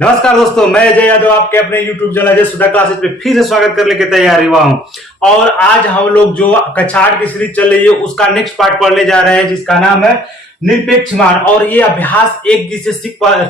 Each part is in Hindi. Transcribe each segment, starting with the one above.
नमस्कार दोस्तों, मैं जय यादव आपके अपने YouTube चैनल अजय सुधा क्लासेस पे फिर से स्वागत करने के तैयार हुआ हूँ। और आज हम लोग जो कक्षा 8 की सीरीज चल रही है उसका नेक्स्ट पार्ट पढ़ने जा रहे हैं, जिसका नाम है निरपेक्ष मान। और ये अभ्यास 1 से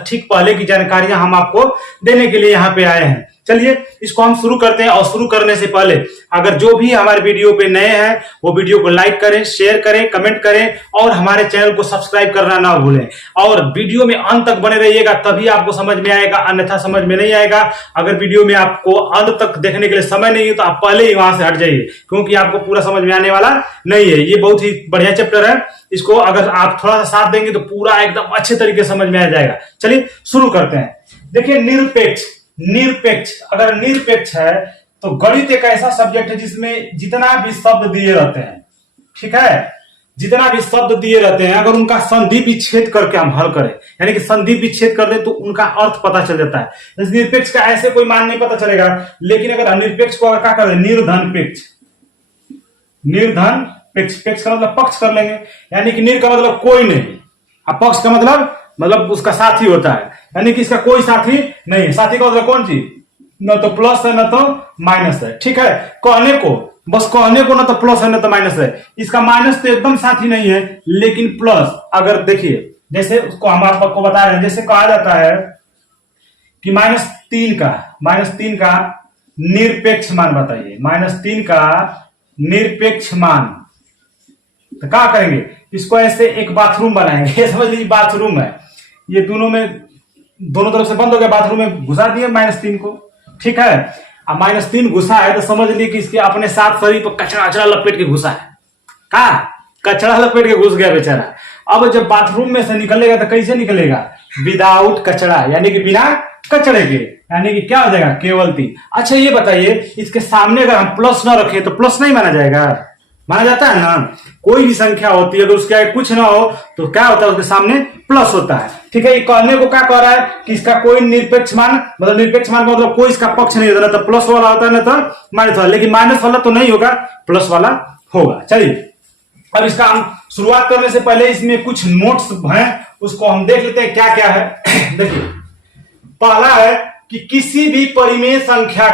ठीक पहले की जानकारियां हम आपको देने के लिए यहाँ पे आए हैं। चलिए इसको हम शुरू करते हैं। और शुरू करने से पहले अगर जो भी हमारे वीडियो पे नए हैं वो वीडियो को लाइक करें, शेयर करें, कमेंट करें और हमारे चैनल को सब्सक्राइब करना ना भूलें। और वीडियो में अंत तक बने रहिएगा, तभी आपको समझ में आएगा, अन्यथा समझ में नहीं आएगा। अगर वीडियो में आपको अंत तक देखने के लिए समय नहीं है तो आप पहले ही वहां से हट जाइए, क्योंकि आपको पूरा समझ में आने वाला नहीं है। ये बहुत ही बढ़िया चैप्टर है, इसको अगर आप थोड़ा सा साथ देंगे तो पूरा एकदम अच्छे तरीके से समझ में आ जाएगा। चलिए शुरू करते हैं। देखिए निरपेक्ष अगर निरपेक्ष है तो गणित एक ऐसा सब्जेक्ट है जिसमें जितना भी शब्द दिए रहते हैं, ठीक है, जितना भी शब्द दिए रहते हैं अगर उनका संधि विच्छेद करके हम हल करें, यानी कि संधि विच्छेद कर दें तो उनका अर्थ पता चल जाता है। निरपेक्ष का ऐसे कोई मान नहीं पता चलेगा, लेकिन अगर अनिरपेक्ष को अगर क्या करें, निर्धनपेक्ष पेक्ष का मतलब पक्ष कर लेंगे, यानी कि निर का मतलब कोई नहीं, अब पक्ष का मतलब उसका साथी होता है, यानी कि इसका कोई साथी नहीं है। साथी का मतलब कौन चीज, न तो प्लस है न तो माइनस है, ठीक है। कहने को न तो प्लस है न तो माइनस है, इसका माइनस तो एकदम साथी नहीं है, लेकिन प्लस अगर देखिए जैसे उसको हम आपको बता रहे हैं, जैसे कहा जाता है कि -3 का निरपेक्ष मान बताइए, -3 का निरपेक्ष मान। तो क्या करेंगे, इसको ऐसे एक बाथरूम बनाएंगे समझ लीजिए बाथरूम है, ये दोनों तरफ से बंद हो गया, बाथरूम में घुसा दिए -3 को, ठीक है। अब -3 घुसा है तो समझ लीजिए कि इसके अपने साथ शरीर पर कचरा लपेट के घुसा है, कचरा लपेट के घुस गया बेचारा। अब जब बाथरूम में से निकलेगा तो कैसे निकलेगा, विदाउट कचरा, यानी कि बिना कचरे के, यानी कि क्या हो जाएगा, केवल 3। अच्छा ये बताइए, इसके सामने अगर हम प्लस ना रखें तो प्लस नहीं माना जाएगा, माना जाता है ना। कोई भी संख्या होती है अगर उसके आगे कुछ ना हो तो क्या होता है, उसके सामने प्लस होता है, ठीक है। ये कहने को क्या कह रहा है कि इसका कोई निरपेक्ष मान, मतलब निरपेक्ष मान का मतलब कोई इसका पक्ष नहीं होता, ना तो प्लस वाला होता है ना तो माइनस वाला, लेकिन माइनस वाला तो नहीं होगा, प्लस वाला होगा। चलिए अब इसका हम शुरुआत करने से पहले इसमें कुछ नोट्स हैं, उसको हम देख लेते हैं क्या क्या है। देखिए पहला है कि किसी भी परिमेय संख्या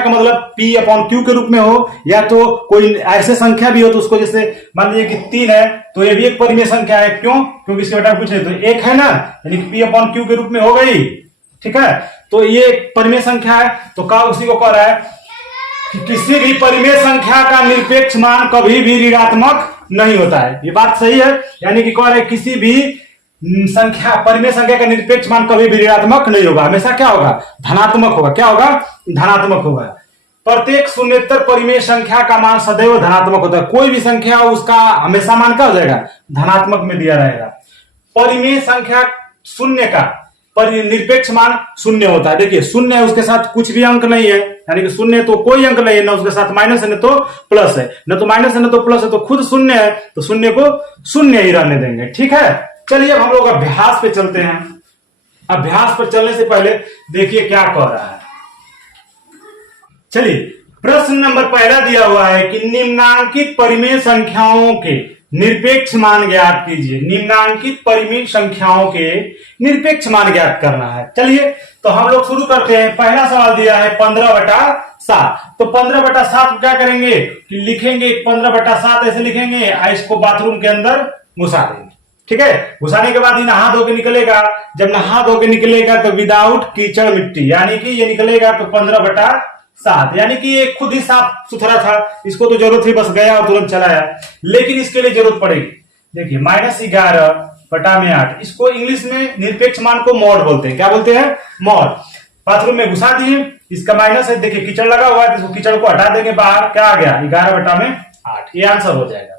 का मतलब P/Q के रूप में हो, या तो कोई ऐसे संख्या भी हो तो उसको, जैसे मान लीजिए कि 3 है तो ये भी एक परिमेय संख्या है, क्यों, क्योंकि इसके बेटा कुछ नहीं तो 1 है ना, यानी कि P/Q के रूप में हो गई, ठीक है। तो ये एक परिमेय संख्या है, तो क्या उसी को कह रहा है कि किसी भी परिमेय संख्या का निरपेक्ष मान कभी भी ऋणात्मक नहीं होता है। ये बात सही है, यानी कि कह रहा है किसी भी परिमेय संख्या का निरपेक्ष मान कभी भी ऋणात्मक नहीं होगा, हमेशा क्या होगा, धनात्मक होगा। क्या होगा, धनात्मक होगा। प्रत्येक शून्येतर परिमेय संख्या का मान सदैव धनात्मक होता है, कोई भी संख्या उसका हमेशा मान क्या हो जाएगा, धनात्मक में दिया रहेगा। परिमेय संख्या शून्य का निरपेक्ष मान शून्य होता है। देखिए शून्य है, उसके साथ कुछ भी अंक नहीं है, यानी कि शून्य तो कोई अंक नहीं है, ना उसके साथ माइनस है ना तो प्लस है, ना तो माइनस है ना तो प्लस है, तो खुद शून्य है, तो शून्य को शून्य ही रहने देंगे, ठीक है। चलिए अब हम लोग अभ्यास पे चलते हैं। अभ्यास पर चलने से पहले देखिए क्या कह रहा है। चलिए प्रश्न नंबर पहला दिया हुआ है कि निम्नांकित परिमेय संख्याओं के निरपेक्ष मान ज्ञात कीजिए। निम्नांकित परिमेय संख्याओं के निरपेक्ष मान ज्ञात करना है। चलिए तो हम लोग शुरू करते हैं। पहला सवाल दिया है 15/7। तो 15/7 क्या करेंगे कि लिखेंगे 15/7 ऐसे लिखेंगे, इसको बाथरूम के अंदर घुसा देंगे, ठीक है। घुसाने के बाद ही नहा धो के निकलेगा। जब नहा धो के निकलेगा तो विदाउट कीचड़ मिट्टी, यानी कि ये निकलेगा तो 15/7, यानी कि ये खुद ही साफ सुथरा था, इसको तो जरूरत ही बस गया और तुरंत चलाया, लेकिन इसके लिए जरूरत पड़ेगी। देखिए -11/8, इसको इंग्लिश में निरपेक्ष मान को मॉड बोलते हैं। क्या बोलते हैं, मॉड। बाथरूम में घुसा दिए, इसका माइनस है, देखिए कीचड़ लगा हुआ है, तो कीचड़ को हटा देंगे बाहर, क्या आ गया 11/8, ये आंसर हो जाएगा।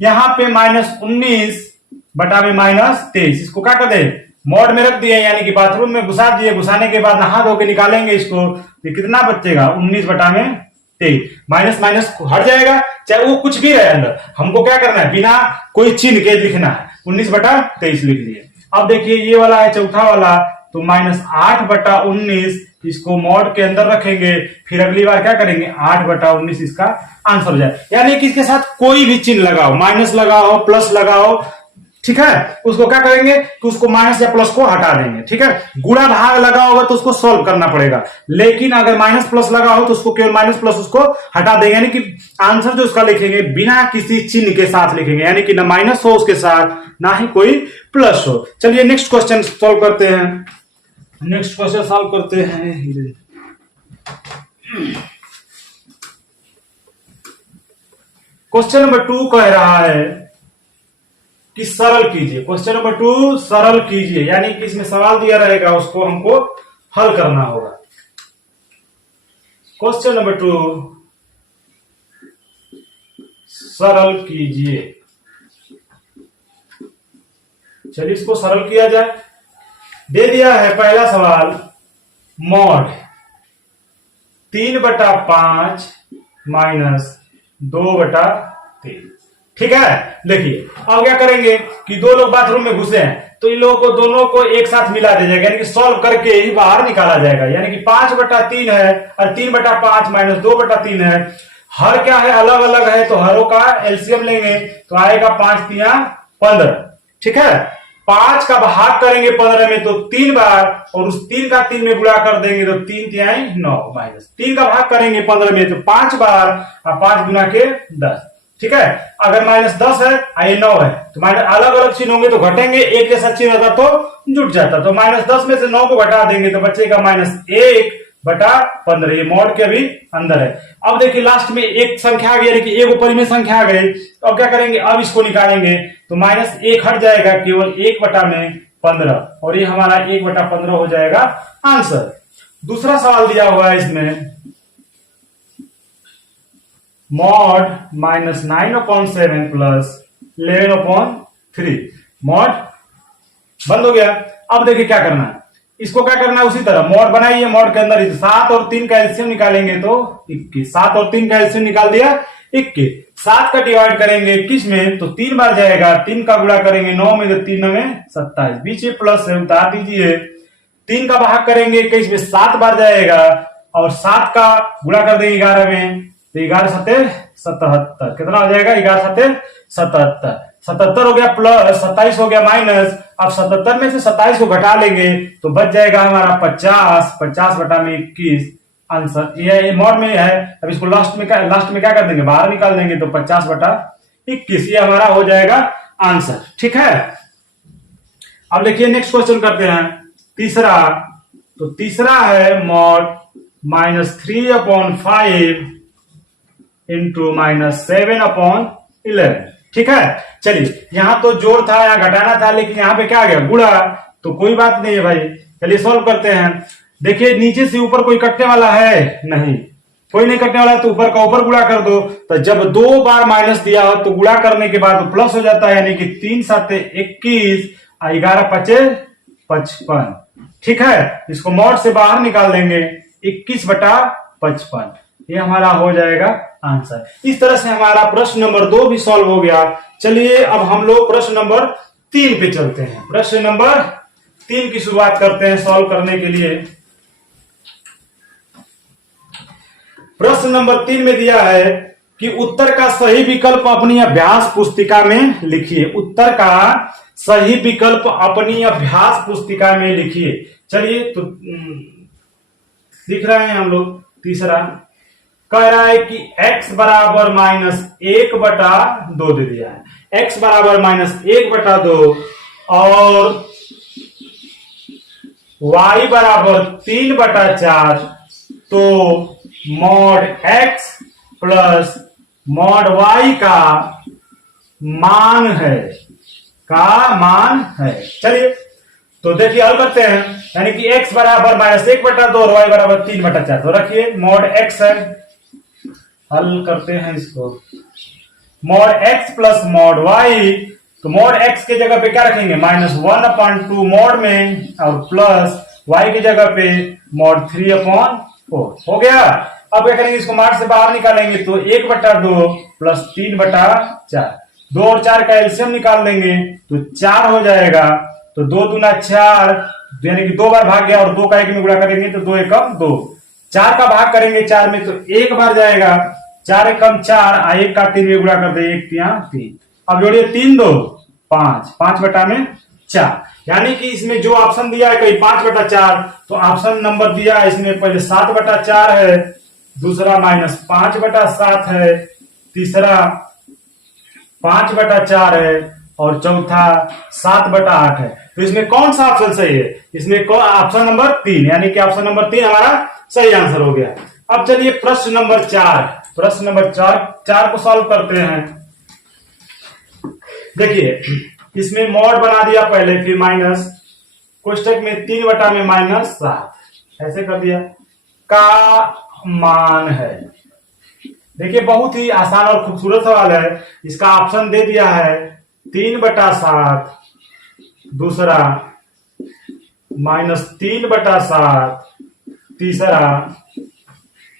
यहाँ पे -19/-23, इसको क्या कर दे, मॉड में रख दिए, यानी कि बाथरूम में घुसा दिए, घुसाने के बाद नहा धो के निकालेंगे इसको, ये कितना बचेगा 19/23। माइनस माइनस हट जाएगा, चाहे वो कुछ भी रहे अंदर, हमको क्या करना है, बिना कोई चिन्ह के लिखना है, 19/23 लिख दिए। अब देखिए ये वाला है चौथा वाला, तो -8/19, इसको मॉड के अंदर रखेंगे, फिर अगली बार क्या करेंगे 8/19, इसका आंसर हो जाए। यानी कि इसके साथ कोई भी चिन्ह लगाओ, माइनस लगाओ, प्लस लगाओ, ठीक है, उसको क्या करेंगे कि उसको माइनस या प्लस को हटा देंगे। ठीक है, गुणा भाग लगा होगा तो उसको सॉल्व करना पड़ेगा, लेकिन अगर माइनस प्लस लगा हो तो उसको केवल माइनस प्लस उसको हटा देंगे, यानी कि आंसर जो उसका लिखेंगे बिना किसी चिन्ह के साथ लिखेंगे, यानी कि ना माइनस हो उसके साथ ना ही कोई प्लस हो। चलिए नेक्स्ट क्वेश्चन सॉल्व करते हैं। नेक्स्ट क्वेश्चन सॉल्व करते हैं। क्वेश्चन नंबर 2 कह रहा है कि सरल कीजिए। क्वेश्चन नंबर 2 सरल कीजिए, यानी कि इसमें सवाल दिया रहेगा उसको हमको हल करना होगा। क्वेश्चन नंबर 2 सरल कीजिए। चलिए इसको सरल किया जाए। दे दिया है पहला सवाल, मॉड 3/5 माइनस 2/3। ठीक है, देखिए अब क्या करेंगे कि दो लोग बाथरूम में घुसे हैं तो इन लोगों को दोनों को एक साथ मिला दिया जाएगा, यानी कि सॉल्व करके ही बाहर निकाला जाएगा, यानी कि 5/3 है और 3/5 माइनस 2/3 है। हर क्या है, अलग अलग है, तो हरों का एलसीएम लेंगे तो आएगा 5 3 15। ठीक है, 5 का भाग करेंगे 15 में तो 3 बार, और उस 3 का 3 में गुणा कर देंगे तो 3 3 9 माइनस 3 का भाग करेंगे 15 में तो 5 बार और 5 गुना के 10। ठीक है, अगर माइनस 10 है ये 9 है तो माइनस अलग अलग चिन्ह होंगे तो घटेंगे, एक जैसा चिन्ह होता तो जुट जाता, तो -10 में से 9 को घटा देंगे तो बचेगा -1/15। ये मॉड के अभी अंदर है। अब देखिए लास्ट में एक संख्या आ गई, यानी कि एक ऊपर में संख्या आ गई, तो अब क्या करेंगे, अब इसको निकालेंगे तो -1 हट जाएगा, केवल 1/15, और ये हमारा 1/15 हो जाएगा आंसर। दूसरा सवाल दिया हुआ है इसमें, मॉड -9/7 प्लस 11/3। मॉड बंद हो गया। अब देखिए क्या करना है, इसको क्या करना है, उसी तरह मॉड बनाइए, मॉड के अंदर 7 और 3 का एलसीएम निकालेंगे तो 21। 7 और 3 का एलसीएम निकाल दिया 21। 7 का डिवाइड करेंगे 21 में तो 3 बार जाएगा, 3 का गुणा करेंगे 9 में तो 3 9 27, बीच में प्लस है उतार दीजिए। 3 का भाग करेंगे 21 में 7 बार जाएगा, और 7 का गुणा कर देंगे 11 में तो 11 7 77। कितना हो जाएगा, 11 7 77। 77 हो गया प्लस 27 हो गया माइनस। अब 77 में से 27 को घटा लेंगे तो बच जाएगा हमारा 50। 50/21 आंसर ये मॉड में है। अब इसको लास्ट में क्या कर देंगे, बाहर निकाल देंगे तो 50/21 ये हमारा हो जाएगा आंसर। ठीक है, अब देखिए नेक्स्ट क्वेश्चन करते हैं तीसरा। तो तीसरा है मॉड -3/5 इंटू -7/11। ठीक है, चलिए यहां तो जोड़ था, यहाँ घटाना था, लेकिन यहाँ पे क्या आ गया, गुणा, तो कोई बात नहीं है भाई। चलिए सॉल्व करते हैं। देखिए नीचे से ऊपर कोई कटने वाला है नहीं, कोई नहीं कटने वाला है, तो ऊपर का ऊपर गुणा कर दो। तो जब 2 बार माइनस दिया हो तो गुणा करने के बाद तो प्लस हो जाता है, यानी कि 3 7 21 11 5 55। ठीक है, इसको मॉड से बाहर निकाल देंगे 21/55, ये हमारा हो जाएगा आंसर। इस तरह से हमारा प्रश्न नंबर 2 भी सॉल्व हो गया। चलिए अब हम लोग प्रश्न नंबर 3 पे चलते हैं। प्रश्न नंबर 3 की शुरुआत करते हैं सॉल्व करने के लिए। प्रश्न नंबर 3 में दिया है कि उत्तर का सही विकल्प अपनी अभ्यास पुस्तिका में लिखिए। उत्तर का सही विकल्प अपनी अभ्यास पुस्तिका में लिखिए। चलिए तो लिख रहे हैं हम लोग। तीसरा कह रहा है कि x बराबर -1/2 दे दिया है, x बराबर -1/2 और y बराबर 3/4। तो mod x plus mod y का मान है। चलिए तो देखिए हल करते हैं, यानी कि x बराबर -1/2 और y बराबर 3/4। तो रखिए मॉड x है, हल करते हैं इसको। Mod x plus mod y, तो मॉड x के जगह पे क्या रखेंगे, -1/2 मॉड में, और प्लस y की जगह पे मॉड 3/4 हो गया। अब क्या करेंगे, इसको मॉड से बाहर निकालेंगे तो 1/2 प्लस 3/4, 2 और 4 का एलसीएम निकाल देंगे तो 4 हो जाएगा। तो 2 दूना 4, यानी कि 2 बार भाग गया, और 2 का 1 में गुणा करेंगे तो 2 एकम 2। 4 का भाग करेंगे 4 में तो 1 बार जाएगा, 4 एकम 4, 1 का 3 में गुणा कर दे 1 3 3। अब जोड़िए 3 2 5, 5/4, यानी कि इसमें जो ऑप्शन दिया है कहीं 5/4, तो ऑप्शन नंबर दिया है इसमें पहले 7/4 है, दूसरा -5/7 है, तीसरा 5/4 है और चौथा 7/8 है। तो इसमें कौन सा ऑप्शन सही है? इसमें ऑप्शन नंबर 3, यानी कि ऑप्शन नंबर 3 हमारा सही आंसर हो गया। अब चलिए प्रश्न नंबर 4, प्रश्न नंबर 4 को सॉल्व करते हैं। देखिए इसमें मॉड बना दिया पहले, फिर माइनस, कोष्टक में 3 में -7 ऐसे कर दिया, का मान है। देखिए बहुत ही आसान और खूबसूरत सवाल है। इसका ऑप्शन दे दिया है 3/7, दूसरा -3/7, तीसरा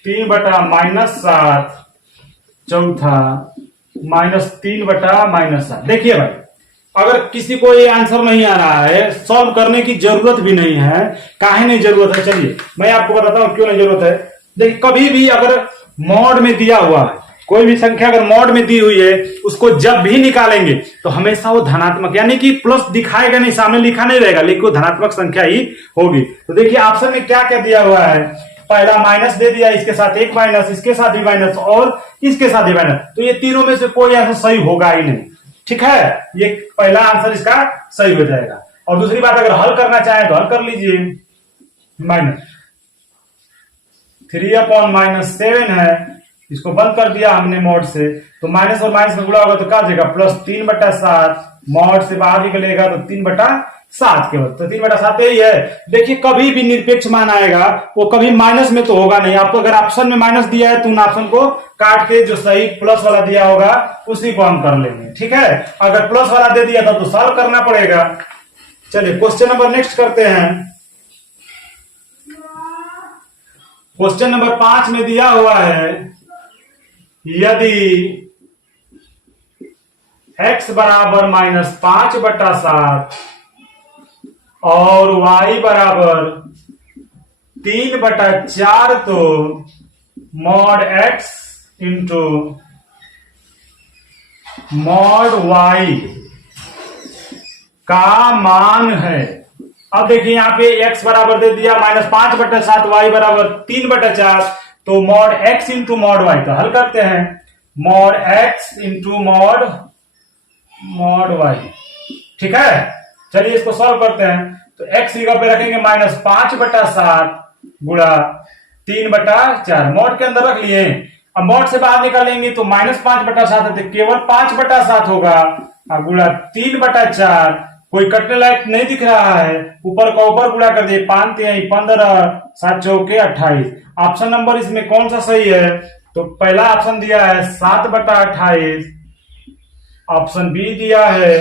3/-7, चौथा -3/-7। देखिए भाई, अगर किसी को ये आंसर नहीं आ रहा है, सॉल्व करने की जरूरत भी नहीं है। काहे नहीं जरूरत है? चलिए मैं आपको बताता हूं क्यों नहीं जरूरत है। देखिए कभी भी अगर मॉड में दिया हुआ है, कोई भी संख्या अगर मॉड में दी हुई है, उसको जब भी निकालेंगे तो हमेशा वो धनात्मक, यानी कि प्लस दिखाएगा नहीं, सामने लिखा नहीं रहेगा, लेकिन वो धनात्मक संख्या ही होगी। तो देखिए ऑप्शन में क्या क्या दिया हुआ है। पहला माइनस दे दिया, इसके साथ एक माइनस, इसके साथ भी माइनस और इसके साथ भी माइनस, तो ये तीनों में से कोई आंसर सही होगा ही नहीं। ठीक है, ये पहला आंसर इसका सही हो जाएगा। और दूसरी बात, अगर हल करना चाहे तो हल कर लीजिए। -3/-7 है, इसको बंद कर दिया हमने मॉड से, तो माइनस और माइनस में गुणा होगा तो क्या हो जाएगा? +3/7, मॉड से बाहर निकलेगा तो 3/7 केवल, तो 3/7 यही है। देखिए कभी भी निरपेक्ष मान आएगा वो कभी माइनस में तो होगा नहीं। आपको अगर ऑप्शन में माइनस दिया है तो उन ऑप्शन को काट के जो सही प्लस वाला दिया होगा उसी को हम कर लेंगे। ठीक है, अगर प्लस वाला दे दिया था तो सॉल्व करना पड़ेगा। चलिए क्वेश्चन नंबर नेक्स्ट करते हैं। क्वेश्चन नंबर 5 में दिया हुआ है, यदि x बराबर -5/7 और y बराबर 3/4, तो mod x into mod y का मान है। अब देखिए यहाँ पे x बराबर दे दिया -5/7, y बराबर 3/4, तो mod x into mod y, तो हल करते हैं। Mod x into mod y, ठीक है। चलिए इसको सॉल्व करते हैं। तो x जगह पे रखेंगे -5/7 गुणा 3/4, मॉड के अंदर रख लिए। अब मॉड से बाहर निकालेंगे तो -5/7 है, तो केवल 5/7 होगा, गुणा 3/4, कोई कटने लायक नहीं दिख रहा है, ऊपर का ऊपर गुणा कर दिए, 5 × 15, 7 चौके 28। ऑप्शन नंबर इसमें कौन सा सही है? तो पहला ऑप्शन दिया है 7/28, ऑप्शन बी दिया है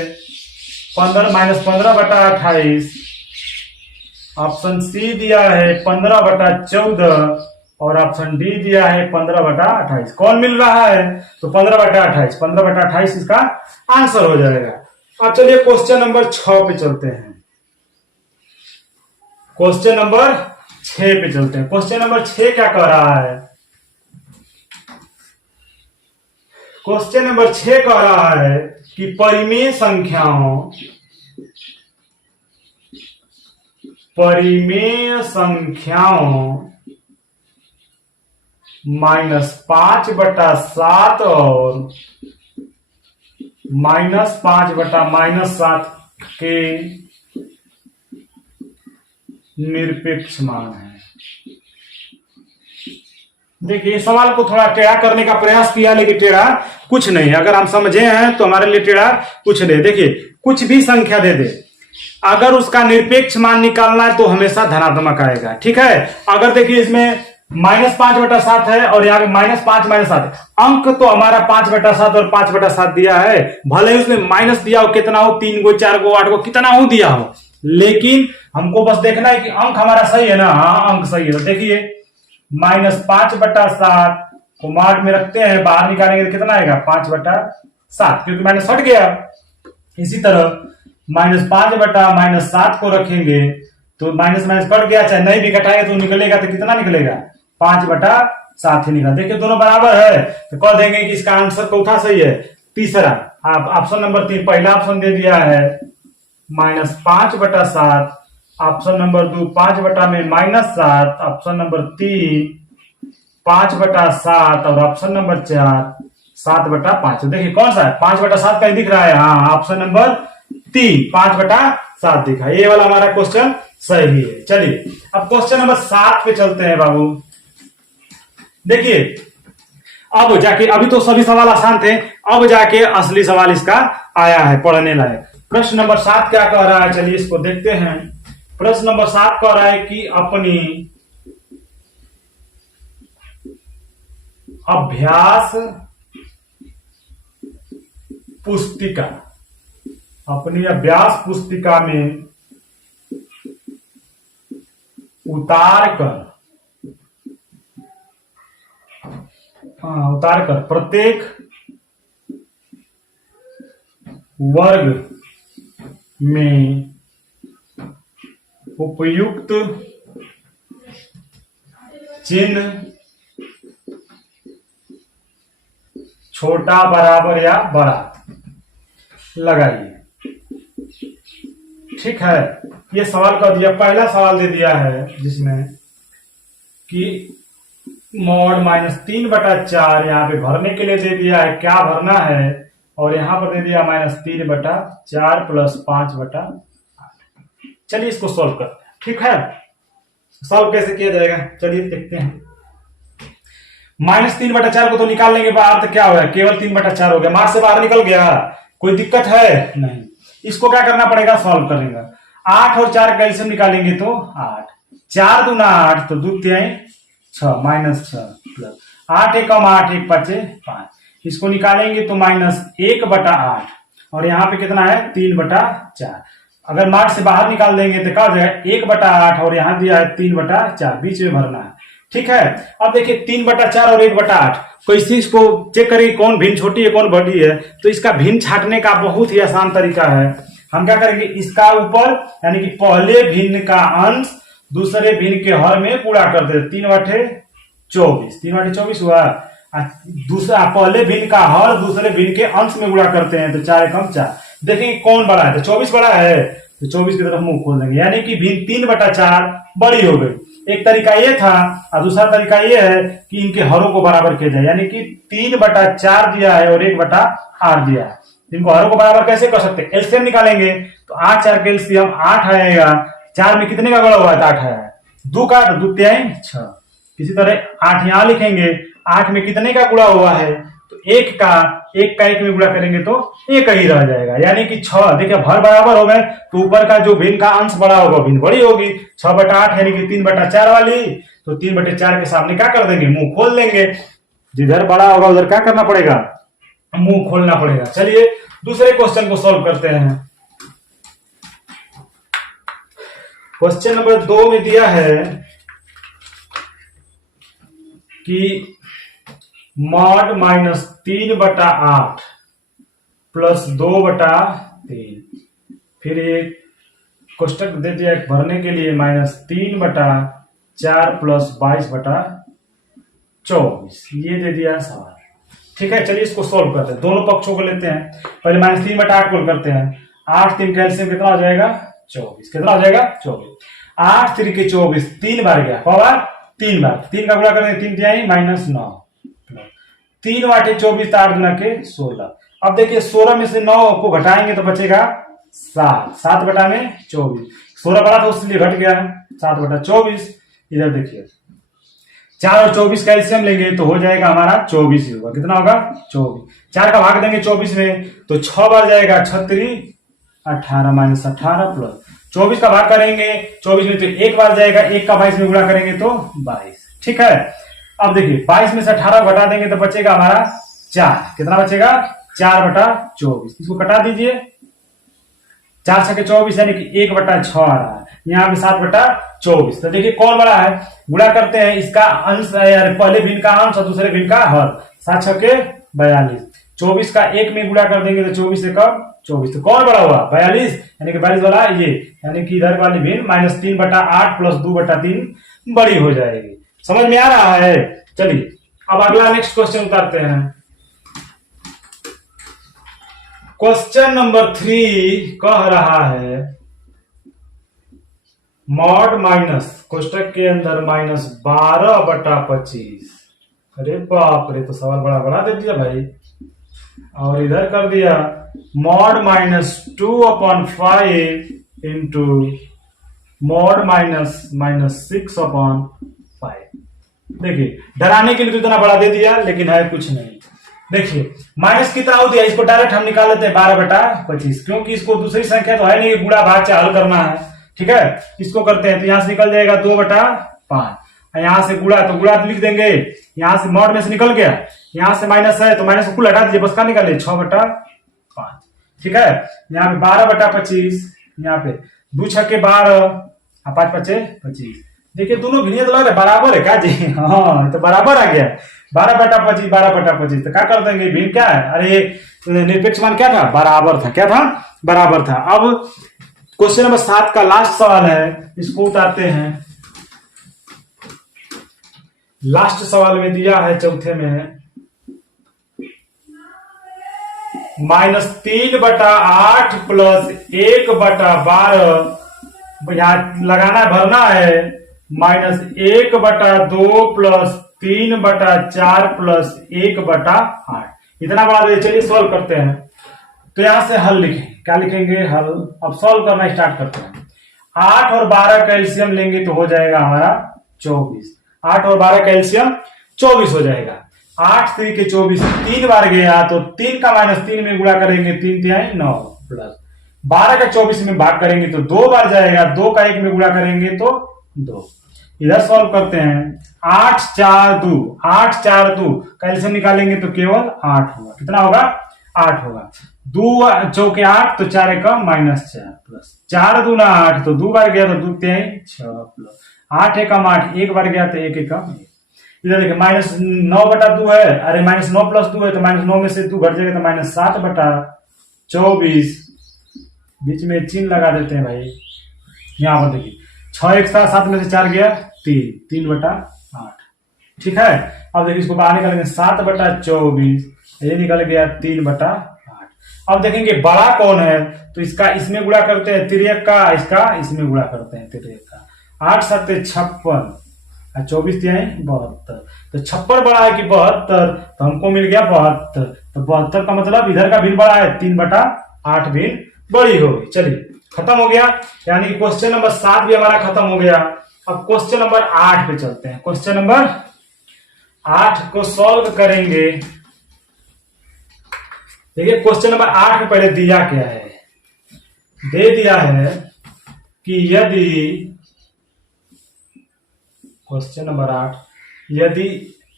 15/28, ऑप्शन सी दिया है 15/14 और ऑप्शन डी दिया है 15/28। कौन मिल रहा है? तो 15/28, 15/28 इसका आंसर हो जाएगा। अब चलिए क्वेश्चन नंबर 6 पे चलते हैं। क्वेश्चन नंबर 6 पे चलते हैं। क्वेश्चन नंबर 6 क्या कह रहा है? क्वेश्चन नंबर 6 कह रहा है कि परिमेय संख्याओं -5/7 और -5/-7 के निरपेक्ष मान है। देखिए सवाल को थोड़ा टेढ़ा करने का प्रयास किया, लेकिन टेढ़ा कुछ नहीं। अगर हम समझे हैं तो हमारे लिए टेढ़ा कुछ नहीं। देखिए कुछ भी संख्या दे दे, अगर उसका निरपेक्ष मान निकालना है तो हमेशा धनात्मक आएगा। ठीक है, अगर देखिए इसमें -5/7 है और यहाँ पे -5/-7, अंक तो हमारा 5/7 और 5/7 दिया है, भले ही उसमें माइनस दिया हो, कितना हो, 3 को 4 को 8 को कितना हो दिया हो, लेकिन हमको बस देखना है कि अंक हमारा सही है ना। हाँ अंक सही है। तो देखिए -5/7 को मार्क में रखते हैं, बाहर निकालेंगे तो कितना आएगा? 5/7, क्योंकि माइनस हट गया। इसी तरह -5/-7 को रखेंगे तो माइनस माइनस कट गया, चाहे नहीं भी कटाएंगे तो निकलेगा, तो कितना निकलेगा? 5/7 ही निकला। देखिए दोनों बराबर है, तो कह देंगे कि इसका आंसर चौथा सही है, तीसरा। आप ऑप्शन नंबर 3 पहला ऑप्शन दे दिया है -5/7, ऑप्शन नंबर 2 5 में -7, ऑप्शन नंबर 3 5/7 और ऑप्शन नंबर 4 7/5। तो देखिए कौन सा है 5/7 कहीं दिख रहा है? हाँ, ऑप्शन नंबर 3 5/7 दिखा। ये वाला हमारा क्वेश्चन सही है। चलिए अब क्वेश्चन नंबर 7 पे चलते हैं बाबू। देखिए अब जाके, अभी तो सभी सवाल आसान थे, अब जाके असली सवाल इसका आया है पढ़ने लायक। प्रश्न नंबर 7 क्या कह रहा है, चलिए इसको देखते हैं। प्रश्न नंबर 7 कह रहा है कि अपनी अभ्यास पुस्तिका, अपनी अभ्यास पुस्तिका में उतार कर प्रत्येक वर्ग में उपयुक्त चिन्ह छोटा, बराबर या बड़ा लगाइए। ठीक है, ये सवाल कर दिया। पहला सवाल दे दिया है जिसमें कि मॉड -3/4 यहाँ पे भरने के लिए दे दिया है, क्या भरना है, और यहां पर दे दिया -3/4 + 5/8। चलिए इसको सॉल्व करते हैं। ठीक है, सॉल्व कैसे किया जाएगा चलिए देखते हैं। -3/4 को तो निकाल लेंगे, बाहर तो क्या हो गया, केवल 3/4 हो गया, मार्क से बाहर निकल गया, कोई दिक्कत है नहीं। इसको क्या करना पड़ेगा, सॉल्व करेंगे। 8 और 4 कैल्शियम निकालेंगे तो 8, 4 दूना 8 तो 2 तिहाई 6 -6 प्लस 8 एक कम 8 1 5 5। इसको निकालेंगे तो -1/8 और यहाँ पे कितना है 3/4। अगर मार्क से बाहर निकाल देंगे तो क्या हो जाएगा 1/8 और यहाँ दिया है 3/4, बीच में भरना है। ठीक है, अब देखिए 3/4 और 1/8 कोई चीज को चेक करेंगे कौन भिन्न छोटी है कौन बड़ी है, तो इसका भिन्न छाटने का बहुत ही आसान तरीका है। हम क्या करेंगे, इसका ऊपर यानी कि पहले भिन्न का अंश दूसरे भिन्न के हर में पूरा कर दे। 3/24, 3/24 हुआ। दूसरा पहले भिन्न का हर दूसरे भिन्न के अंश में गुणा करते हैं तो 4 एकम 4। देखेंगे कौन बड़ा है, तो 24 बड़ा है तो 24 की तरफ मुंह खोल देंगे, यानी कि भिन्न 3/4 बड़ी हो गई। एक तरीका ये था और दूसरा तरीका ये है कि इनके हरों को बराबर किया जाए, यानी कि 3/4 दिया है और 1/8 दिया है, इनको हरों को बराबर कैसे कर सकते हैं, एलसीएम निकालेंगे तो 8 4 का एलसीएम 8 आएगा। 4 में कितने का गुणा हुआ है, 8 आया, 2 का 2 तिहाई 6। इसी तरह 8 यहां लिखेंगे, 8 में कितने का गुणा हुआ है, तो 1 का 1 में गुणा करेंगे तो 1 ही रह जाएगा, यानी कि 6। देखिए भर बराबर हो गए तो ऊपर का जो भिन्न का अंश बड़ा होगा भिन्न बड़ी होगी। 6/8 यानी कि 3/4 वाली, तो 3/4 के सामने क्या कर देंगे, मुंह खोल देंगे। जिधर बड़ा होगा उधर क्या करना पड़ेगा, मुंह खोलना पड़ेगा। चलिए दूसरे क्वेश्चन को सॉल्व करते हैं। क्वेश्चन नंबर 2 में दिया है कि मॉड -3/8 + 2/3, फिर एक कोष्टक दे दिया एक भरने के लिए -3/4 + 22/24, ये दे दिया सवाल। ठीक है, चलिए इसको सॉल्व करते हैं, दोनों पक्षों को लेते हैं। पहले -3/8 को करते हैं। 8 3 कैल्शियम कितना हो जाएगा 24, कितना हो जाएगा 24। 8 3 के 24, 3 बार गया, बार 3 बार, 3 का गुणा करेंगे 3 तिहाई -9, 3 8 24, 8 गुना के 16। अब देखिए 16 में से 9 को घटाएंगे तो बचेगा 7, 7/24, 16 बड़ा था उसलिए घट गया 7/24। इधर देखिए 4 और 24 कैल्शियम लेंगे तो हो जाएगा हमारा 24 ही होगा, कितना होगा 24। 4 का भाग देंगे 24 में तो 6 बार जाएगा, 6 3 18 -18 प्लस 24 का भाग करेंगे 24 में तो 1 बार जाएगा, 1 का 22 में गुणा करेंगे तो 22। ठीक है, अब देखिए 22 में से 18 घटा देंगे तो बचेगा हमारा 4, कितना बचेगा 4/24। इसको कटा दीजिए, 4 6 के 24 यानी कि 1/6 आ रहा है, यहाँ पे 7/24। तो देखिए कौन बड़ा है, गुणा करते हैं इसका अंश, पहले भिन्न का अंश और दूसरे भिन्न का हर। 7 6 के 42, 24 का 1 में गुणा कर देंगे तो 24 से कम 24, तो कौन बड़ा हुआ 42, यानी कि 42 वाला ये, यानी कि इधर वाली भिन्न -3/8 + 2/3 बड़ी हो जाएगी। समझ में आ रहा है। चलिए अब अगला नेक्स्ट क्वेश्चन उतारते हैं। क्वेश्चन नंबर 3 कह रहा है मॉड माइनस कोष्टक के अंदर -12/25। अरे बाप रे, तो सवाल बड़ा बड़ा दे दिया भाई। और इधर कर दिया मॉड -2/5 इंटू मॉड -6/5। देखिए डराने के लिए तो इतना बड़ा दे दिया, लेकिन है कुछ नहीं। देखिए माइनस कितना हो दिया, इसको डायरेक्ट हम निकाल लेते हैं 12/25, क्योंकि इसको दूसरी संख्या तो है नहीं, गुणा भाग से हल करना है। ठीक है, इसको करते हैं तो यहां से निकल जाएगा 2/5, यहां से गुणा तो गुणा लिख देंगे, यहां से मॉड में से निकल गया, यहां से माइनस है तो माइनस को कुल हटा दीजिए, बस का निकालिए 6/5। ठीक है, यहाँ पे 12/25, यहाँ पे 2 छक्के 12 और 5 पचे 25। देखिए दोनों भिन्न तो लग रहा है बराबर है क्या जी? हाँ तो बराबर आ गया 12/25 12/25। तो क्या कर देंगे, भिन्न क्या है? अरे निरपेक्ष मान क्या था? बराबर था। क्या था? बराबर था। अब क्वेश्चन नंबर 7 का लास्ट सवाल है, इसको उतारते हैं। लास्ट सवाल में दिया है चौथे में -3/8 प्लस 1/12, यहां लगाना भरना है -1/2 प्लस 3/4 प्लस 1/8। इतना बड़ा दे, चलिए सॉल्व करते हैं। तो यहां से हल लिखें, क्या लिखेंगे? हल। अब सॉल्व करना स्टार्ट करते हैं। 8 और 12 का एलसीएम लेंगे तो हो जाएगा हमारा 24। 8 और 12 का एलसीएम 24 हो जाएगा। 8 3 के 24, 3 बार गया तो 3 का -3 में गुणा करेंगे, 3 तिहाई 9 प्लस 12 का 24 में भाग करेंगे तो 2 बार जाएगा, 2 का 1 में गुणा करेंगे तो 2। इधर सॉल्व करते हैं। 8 4 2, 8 4 2 का एलसीएम निकालेंगे तो केवल 8 होगा। कितना होगा? 8 होगा। 2 चौके 8 तो 4 एकम -4 प्लस 4 दूना 8 तो 2 बार गया तो 2 तिहाई 6 प्लस 8 एकम 8, 1 बार गया तो 1 एकम 1। इधर देखिए -9/2 है, अरे -9 + 2 है तो -9 में से 2 घट जाएगा तो -7/24। बीच में चिन्ह लगा देते हैं भाई। यहां पर देखिए 6 1 7, 7 में से 4 गया 3, 3/8। ठीक है, अब देखिए इसको बाहर निकालेंगे 7/24, ये निकल गया 3/8। अब देखेंगे बड़ा कौन है, तो इसका इसमें गुणा करते हैं 3 का, इसका इसमें गुणा करते हैं 3 का। 8 7 56 और 24 तिहाई 72, तो 56 बड़ा है कि 72? तो हमको मिल गया 72। तो 72 का मतलब इधर का भिन्न बड़ा है, 3/8 भिन्न बड़ी होगी। चलिए खत्म हो गया, यानी कि क्वेश्चन नंबर 7 भी हमारा खत्म हो गया। अब क्वेश्चन नंबर 8 पे चलते हैं। क्वेश्चन नंबर 8 को सॉल्व करेंगे। देखिए क्वेश्चन नंबर 8 में पहले दिया क्या है? दे दिया है कि यदि क्वेश्चन नंबर 8, यदि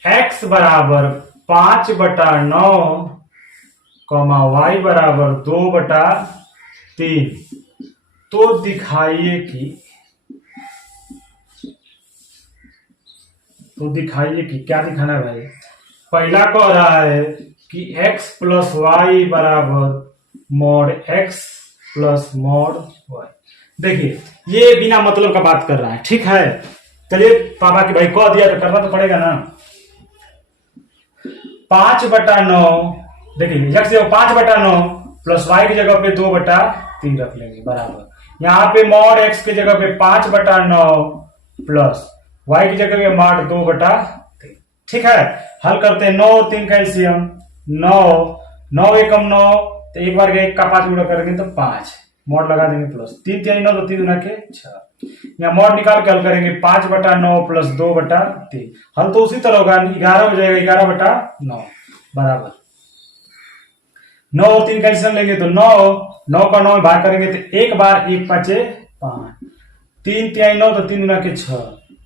x बराबर 5/9, y बराबर 2/3, तो दिखाइए कि क्या दिखाना है भाई? पहला कह रहा है कि x + y बराबर mod x + mod y। देखिए ये बिना मतलब का बात कर रहा है। ठीक है, चलिए पापा की भाई कह दिया तो करना तो पड़ेगा ना। 5/9, देखिए x 5/9 प्लस y की जगह पे 2/3 रख लेंगे बराबर, यहाँ पे mod x की जगह पे 5/9 प्लस y की जगह पे mod 2/3। ठीक है, हल करते हैं। 9 और 3 का एलसीएम 9, 9 एकम 9 तो एक बार 1 का 5 गुणा करेंगे तो 5, मॉड लगा देंगे प्लस 3 तिहाई 9 तो 3 गुना के 6। यहाँ मॉड निकाल के हल करेंगे 5/9 प्लस 2/3, हल तो उसी तरह होगा, 11 हो जाएगा 11/9 बराबर 9 और 3 का एलसीएम लेंगे तो 9, 9 का 9 भाग करेंगे तो एक बार 1 5 5, 3 तिहाई 9 तो 3 गुना के 6,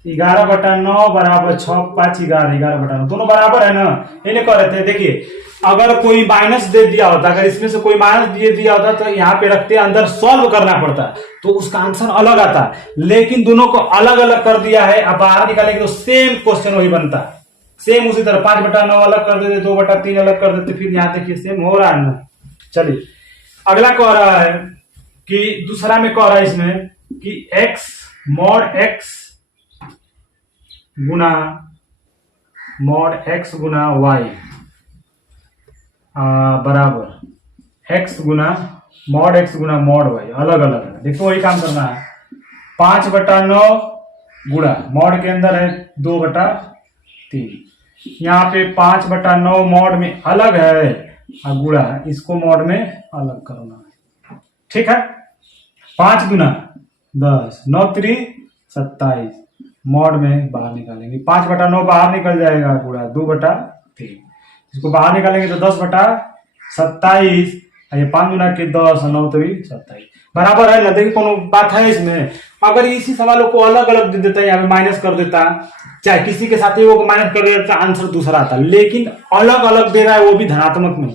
11/9 बराबर 6 5 11, 11/9 दोनों बराबर है ना। इन्हें कह रहे थे। देखिए अगर कोई माइनस दे दिया होता, अगर इसमें से कोई माइनस दे दिया होता तो यहाँ पे रखते अंदर सॉल्व करना पड़ता तो उसका आंसर अलग आता, लेकिन दोनों को अलग अलग कर दिया है। अब बाहर निकालेंगे तो सेम क्वेश्चन वही बनता, सेम उसी तरह 5/9 अलग कर देते, 2/3 अलग कर देते, फिर यहाँ देखिए सेम हो रहा है ना। चलिए अगला कह रहा है कि दूसरा में कह रहा है इसमें कि x mod x गुना mod x गुना y बराबर एक्स गुना मॉड वाई, अलग अलग है। देखो वही काम करना है। 5/9 गुणा मॉड के अंदर है 2/3, यहाँ पे 5/9 मॉड में अलग है और गुणा इसको मॉड में अलग करना है। ठीक है, 5 गुना 10, 9 3 27, मॉड में बाहर निकालेंगे। 5/9 बाहर निकल जाएगा, गुणा 2/3, इसको बाहर निकालेंगे तो 10/27, ये 5 गुना के 10, 9 3 27 बराबर है ना। देखिए कोनो बात है इसमें। अगर इसी सवालों को अलग अलग दे देता है, यहाँ पे माइनस कर देता, चाहे किसी के साथ वो माइनस कर देता, आंसर दूसरा आता, लेकिन अलग अलग दे रहा है वो भी धनात्मक में,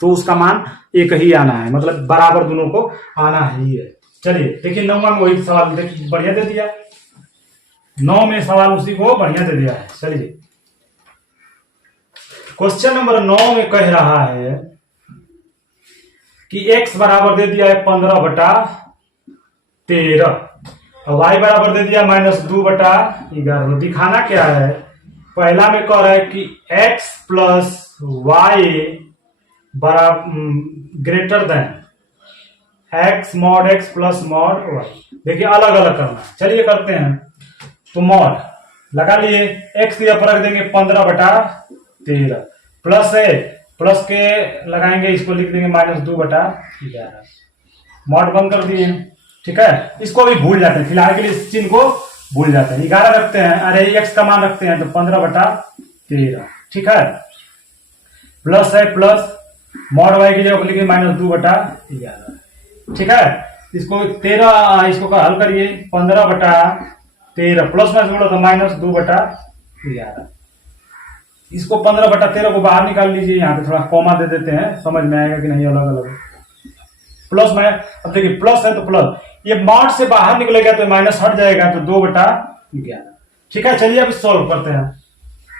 तो उसका मान एक ही आना है, मतलब बराबर दोनों को आना ही है। चलिए देखिए 9वां में वही सवाल देखिए बढ़िया दे दिया, 9 में सवाल उसी को बढ़िया दे दिया है। चलिए क्वेश्चन नंबर 9 में कह रहा है कि x बराबर दे दिया है 15/13 और y बराबर दे दिया -2/11। दिखाना क्या है, पहला में कह रहा है कि x प्लस वाई बराबर greater than x mod x plus mod y। देखिए अलग अलग करना, चलिए करते हैं। तो मॉड लगा लिए, x की तरफ रख देंगे 15/13, प्लस है, प्लस के लगाएंगे, इसको लिख देंगे -2/11, मॉड बंद कर दिए। ठीक है, इसको भी भूल जाते हैं, फिलहाल के लिए इस चिन्ह को भूल जाते हैं। 11 रखते हैं, अरे x का मान रखते हैं तो 15/13। ठीक है, प्लस है, प्लस मॉड y की जगह लिखेंगे -2/11। ठीक है, इसको 13, इसको हल करिए, 15/13 प्लस में जोड़ो तो -2/11। इसको 15/13 को बाहर निकाल लीजिए, यहाँ पे थोड़ा कॉमा दे देते हैं, समझ में आएगा कि नहीं अलग अलग। प्लस में अब देखिए प्लस है तो प्लस, ये मॉड से बाहर निकलेगा तो माइनस हट जाएगा तो 2/11। ठीक है, चलिए अब सोल्व करते हैं।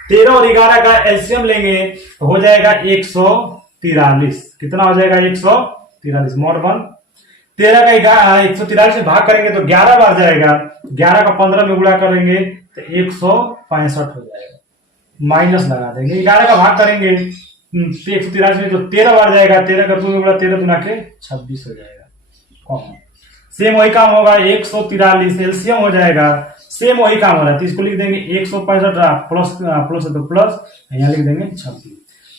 13 और 11 का एलसीएम लेंगे तो हो जाएगा 143। कितना हो जाएगा 143, मॉड 1। 13 का 143 से भाग करेंगे तो 11 बार जाएगा, 11 का 15 में गुणा करेंगे तो 165 हो जाएगा, माइनस लगा देंगे। 11 का भाग करेंगे 143 में तो 13 बार जाएगा, 13 का 2 में गुणा 13 दुना के 26 हो जाएगा। सेम वही काम होगा, 143 एलसीएम हो जाएगा, सेम वही काम हो रहा है, तो इसको लिख देंगे 165 प्लस प्लस है तो प्लस, यहाँ लिख देंगे 26।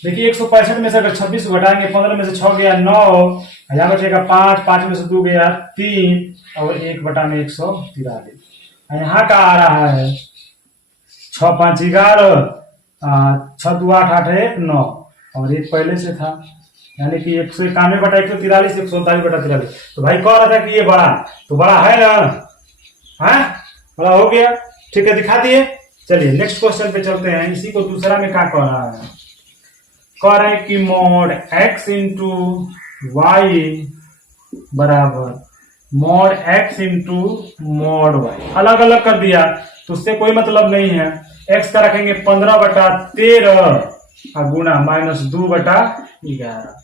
देखिए 165 में से अगर 26 को घटाएंगे, 15 में से 6 गया 9, यहाँ बचेगा 5, 5 में से 2 गया 3 और 1/143। यहाँ का आ रहा है 6 5 11, 6 2 8 8 1 9 और एक पहले से था, यानी कि 191/143, 139/43। तो भाई कह रहा था कि ये बड़ा, तो बड़ा है ना, हाँ बड़ा हो गया। ठीक है, दिखा दिए। चलिए नेक्स्ट क्वेश्चन पे चलते हैं। इसी को दूसरा में क्या कह रहा है, कह रहा है कि मॉड x इंटू वाई बराबर mod x into mod Y. अलग अलग कर दिया तो उससे कोई मतलब नहीं है। x का रखेंगे 15/13 और गुना -2/11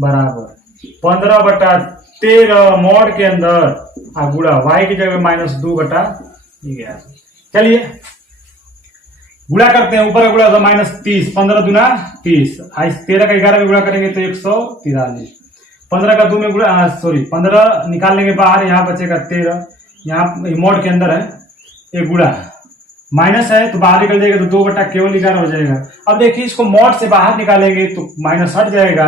बराबर 15/13 मॉड के अंदर और गुणा y की जगह -2/11। चलिए गुणा करते हैं, ऊपर का गुणा तो -30, 15 दूना 30, 13 का 11 में गुणा करेंगे तो 143, 15 का 2 में गुणा 15 निकाल लेंगे बाहर, यहाँ बचेगा 13, यहाँ मॉड के अंदर है, एक गुणा माइनस है तो बाहर निकल जाएगा तो 2/11 हो जाएगा। अब देखिए इसको मॉड से बाहर निकालेंगे तो माइनस हट जाएगा,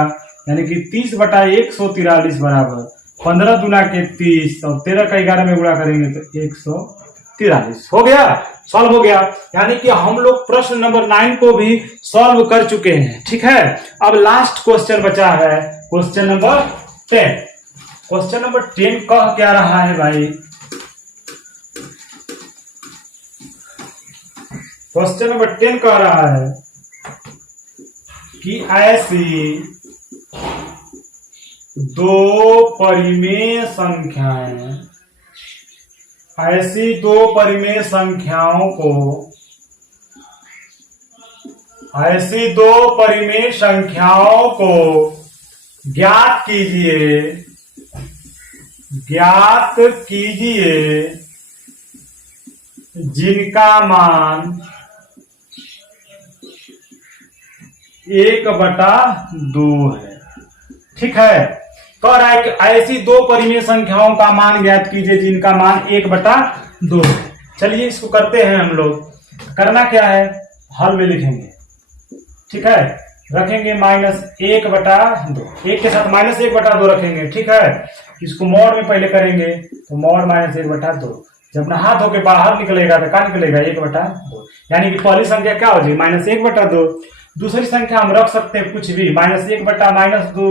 यानी कि 30/143 बराबर 15 दूना के 30 और 13 का 11 में गुणा करेंगे तो 143 हो गया, सॉल्व हो गया। यानी कि हम लोग प्रश्न नंबर 9 को भी सॉल्व कर चुके हैं। ठीक है, अब लास्ट क्वेश्चन बचा है, क्वेश्चन नंबर 10। क्वेश्चन नंबर 10 कह क्या रहा है भाई, क्वेश्चन नंबर 10 कह रहा है कि ऐसी दो परिमेय संख्याओं को ज्ञात कीजिए जिनका मान 1/2 है। ठीक है, कह रहा है कि ऐसी दो परिमेय संख्याओं का मान ज्ञात कीजिए जिनका मान 1/2 है। चलिए इसको करते हैं हम लोग। करना क्या है, हल में लिखेंगे, ठीक है, रखेंगे -1/2, एक के साथ -1/2 रखेंगे, ठीक है। इसको मोड़ में पहले करेंगे तो मोड़ -1/2, जब अपना हाथ होके बाहर निकलेगा तो क्या निकलेगा 1/2, यानी कि पहली संख्या क्या हो जाएगी -1/2। दूसरी संख्या हम रख सकते हैं कुछ भी, -1/-2,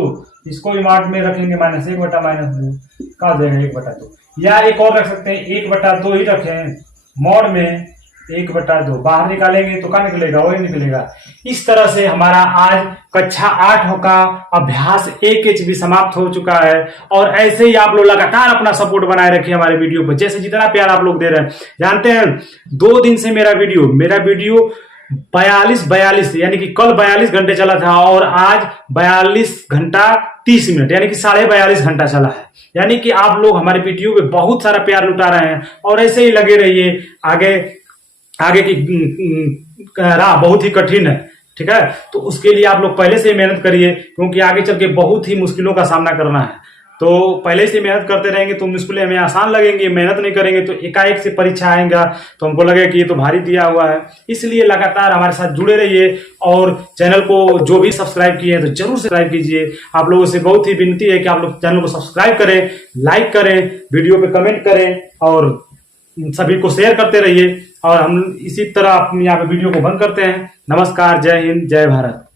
इसको इमार्ट में रखेंगे -1/-2, क्या हो जाएगा 1/2। या एक और रख सकते हैं 1/2 ही रखें, मोड़ में 1/2 बाहर निकालेंगे तो क्या निकलेगा, वही निकलेगा। इस तरह से हमारा आज कक्षा 8 का अभ्यास 1H भी समाप्त हो चुका है। और ऐसे ही आप लोग लगातार अपना सपोर्ट बनाए रखिए हमारे वीडियो पर, जैसे जितना प्यार आप लोग दे रहे हैं। जानते हैं 2 दिन से मेरा वीडियो 42 यानी कि कल 42 घंटे चला था और आज 42 घंटा 30 मिनट यानी कि 42.5 घंटा चला है। यानी कि आप लोग हमारे वीडियो पे बहुत सारा प्यार लुटा रहे हैं और ऐसे ही लगे रहिए। आगे की राह बहुत ही कठिन है, ठीक है। तो उसके लिए आप लोग पहले से ही मेहनत करिए, क्योंकि आगे चल के बहुत ही मुश्किलों का सामना करना है। तो पहले से मेहनत करते रहेंगे तो मुश्किलें हमें आसान लगेंगी। मेहनत नहीं करेंगे तो एकाएक से परीक्षा आएगा तो हमको लगेगा कि ये तो भारी दिया हुआ है। इसलिए लगातार हमारे साथ जुड़े रहिए और चैनल को जो भी सब्सक्राइब किए हैं तो जरूर सब्सक्राइब कीजिए। आप लोगों से बहुत ही विनती है कि आप लोग चैनल को सब्सक्राइब करें, लाइक करें, वीडियो पे कमेंट करें और सभी को शेयर करते रहिए। और हम इसी तरह अपनी यहाँ पे वीडियो को बंद करते हैं। नमस्कार, जय हिंद, जय भारत।